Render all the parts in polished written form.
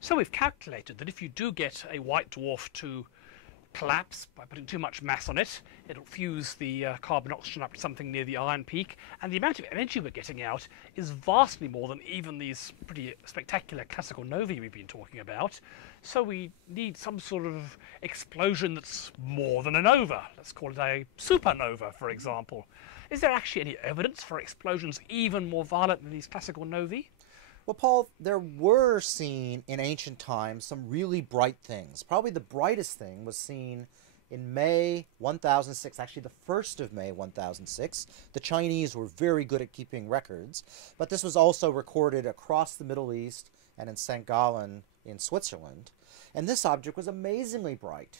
So we've calculated that if you do get a white dwarf to collapse by putting too much mass on it, it'll fuse the carbon oxygen up to something near the iron peak, and the amount of energy we're getting out is vastly more than even these pretty spectacular classical novae we've been talking about. So we need some sort of explosion that's more than a nova. Let's call it a supernova, for example. Is there actually any evidence for explosions even more violent than these classical novae? Well, Paul, there were seen in ancient times some really bright things. Probably the brightest thing was seen in May 1006, actually the 1st of May 1006. The Chinese were very good at keeping records, but this was also recorded across the Middle East and in St. Gallen in Switzerland. And this object was amazingly bright.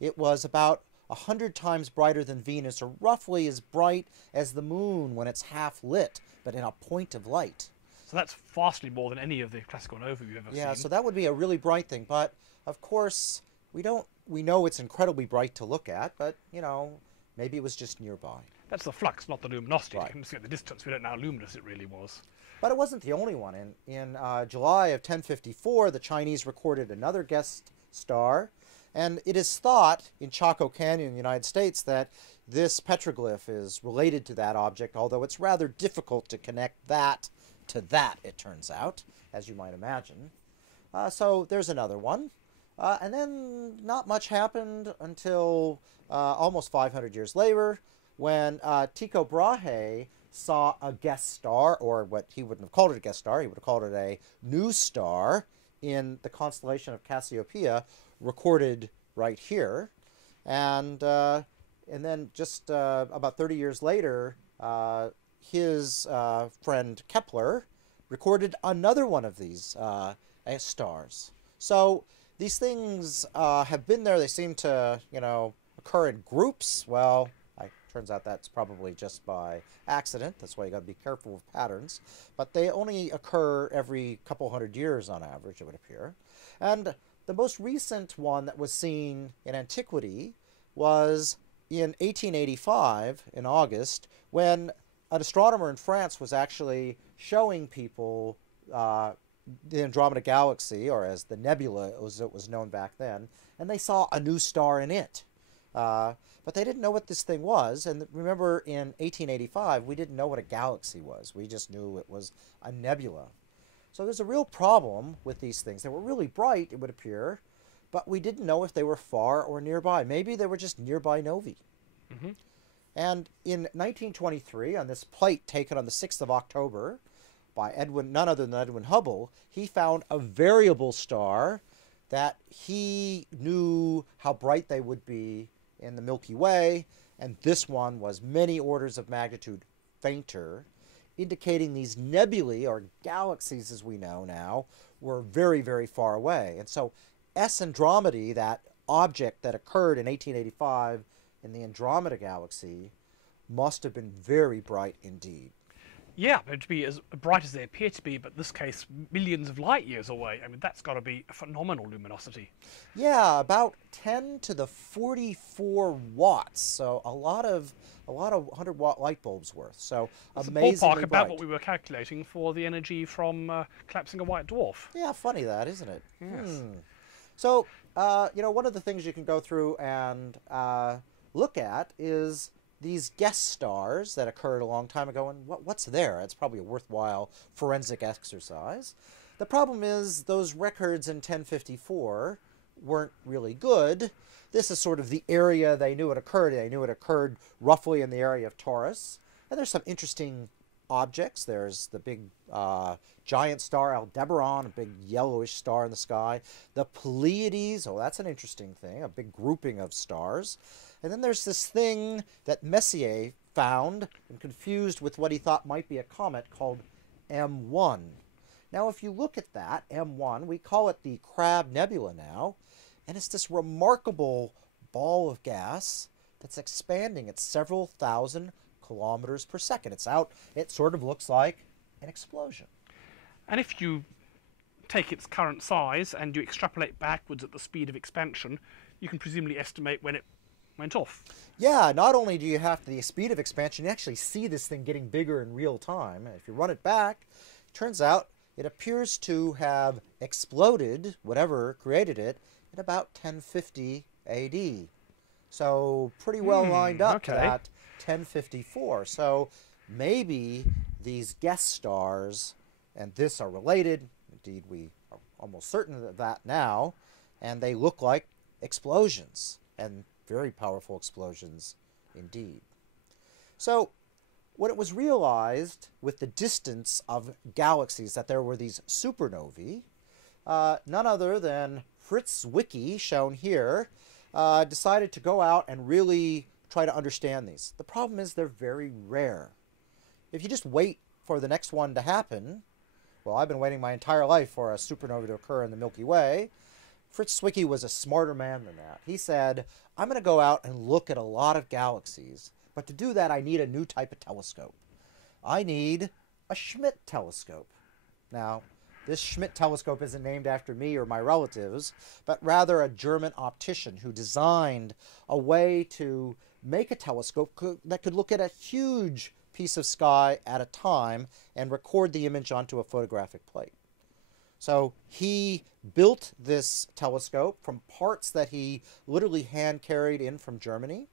It was about 100 times brighter than Venus, or roughly as bright as the moon when it's half lit, but in a point of light. So that's vastly more than any of the classical novae we've ever seen. Yeah, so that would be a really bright thing. But, of course, we know it's incredibly bright to look at, but, you know, maybe it was just nearby. That's the flux, not the luminosity. Right. You can see at the distance, we don't know how luminous it really was. But it wasn't the only one. In July of 1054, the Chinese recorded another guest star, and it is thought in Chaco Canyon in the United States that this petroglyph is related to that object, although it's rather difficult to connect that to that, it turns out, as you might imagine. So there's another one. And then not much happened until almost 500 years later, when Tycho Brahe saw a guest star, or what he wouldn't have called it a guest star, he would have called it a new star in the constellation of Cassiopeia, recorded right here. And then just about 30 years later, his friend Kepler recorded another one of these stars. So these things have been there. They seem to, occur in groups. Well, turns out that's probably just by accident. That's why you got to be careful of patterns. But they only occur every couple hundred years on average, it would appear. And the most recent one that was seen in antiquity was in 1885, in August, when an astronomer in France was actually showing people the Andromeda Galaxy, or as the Nebula as it was known back then, and they saw a new star in it. But they didn't know what this thing was, and remember in 1885 we didn't know what a galaxy was. We just knew it was a nebula. So there's a real problem with these things. They were really bright, it would appear, but we didn't know if they were far or nearby. Maybe they were just nearby novae. Mm-hmm. And in 1923, on this plate taken on the 6th of October by none other than Edwin Hubble, he found a variable star that he knew how bright they would be in the Milky Way, and this one was many orders of magnitude fainter, indicating these nebulae, or galaxies as we know now, were very, very far away. And so S Andromedae, that object that occurred in 1885 in the Andromeda Galaxy, must have been very bright indeed. Yeah, they'd be as bright as they appear to be, but in this case, millions of light years away. I mean, that's got to be a phenomenal luminosity. Yeah, about 10 to the 44 watts, so a lot of 100-watt light bulbs worth. So It's amazingly ballpark bright. about what we were calculating for the energy from collapsing a white dwarf. Yeah, funny that, isn't it? Yes. So, one of the things you can go through and look at is these guest stars that occurred a long time ago, and what's there? It's probably a worthwhile forensic exercise. The problem is those records in 1054 weren't really good. This is sort of the area they knew it occurred. They knew it occurred roughly in the area of Taurus. And there's some interesting objects. There's the big giant star Aldebaran, a big yellowish star in the sky. The Pleiades, oh, that's an interesting thing, a big grouping of stars. And then there's this thing that Messier found and confused with what he thought might be a comet called M1. Now, if you look at that, M1, we call it the Crab Nebula now, and it's this remarkable ball of gas that's expanding at several thousand kilometers per second. It sort of looks like an explosion. And if you take its current size and you extrapolate backwards at the speed of expansion, you can presumably estimate when it went off. Yeah, not only do you have the speed of expansion, you actually see this thing getting bigger in real time. If you run it back, it turns out it appears to have exploded, whatever created it, in about 1050 AD. So pretty well lined up to that 1054. So maybe these guest stars and this are related. Indeed, we are almost certain of that now. And they look like explosions, and very powerful explosions indeed. So when it was realized with the distance of galaxies that there were these supernovae, none other than Fritz Zwicky, shown here, decided to go out and really try to understand these. The problem is they're very rare. If you just wait for the next one to happen, well, I've been waiting my entire life for a supernova to occur in the Milky Way. Fritz Zwicky was a smarter man than that. He said, I'm going to go out and look at a lot of galaxies, but to do that I need a new type of telescope. I need a Schmidt telescope. Now, this Schmidt telescope isn't named after me or my relatives, but rather a German optician who designed a way to make a telescope that could look at a huge piece of sky at a time and record the image onto a photographic plate. So he built this telescope from parts that he literally hand-carried in from Germany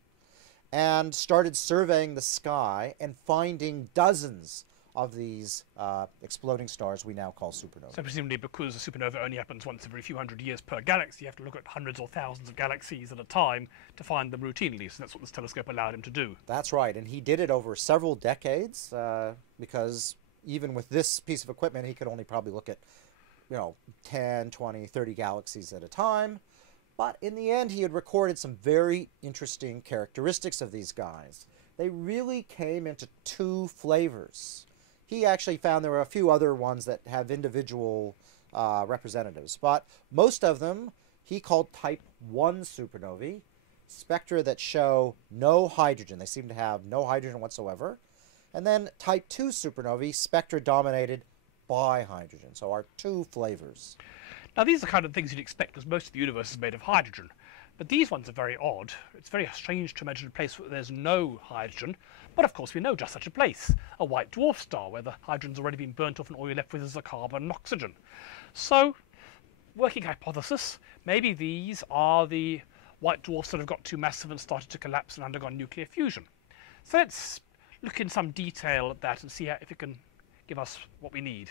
and started surveying the sky and finding dozens of these exploding stars we now call supernovae. So presumably because a supernova only happens once every few hundred years per galaxy, you have to look at hundreds or thousands of galaxies at a time to find them routinely. So that's what this telescope allowed him to do. That's right, and he did it over several decades because even with this piece of equipment, he could only probably look at 10, 20, 30 galaxies at a time. But in the end, he had recorded some very interesting characteristics of these guys. They really came into two flavors. He actually found there were a few other ones that have individual representatives, but most of them he called type 1 supernovae, spectra that show no hydrogen. They seem to have no hydrogen whatsoever. And then type 2 supernovae, spectra dominated by hydrogen. So our two flavors. Now these are the kind of things you'd expect because most of the universe is made of hydrogen. But these ones are very odd. It's very strange to imagine a place where there's no hydrogen. But of course we know just such a place, a white dwarf star, where the hydrogen's already been burnt off and all you're left with is the carbon and oxygen. So, working hypothesis, maybe these are the white dwarfs that have got too massive and started to collapse and undergone nuclear fusion. So let's look in some detail at that and see if it can give us what we need.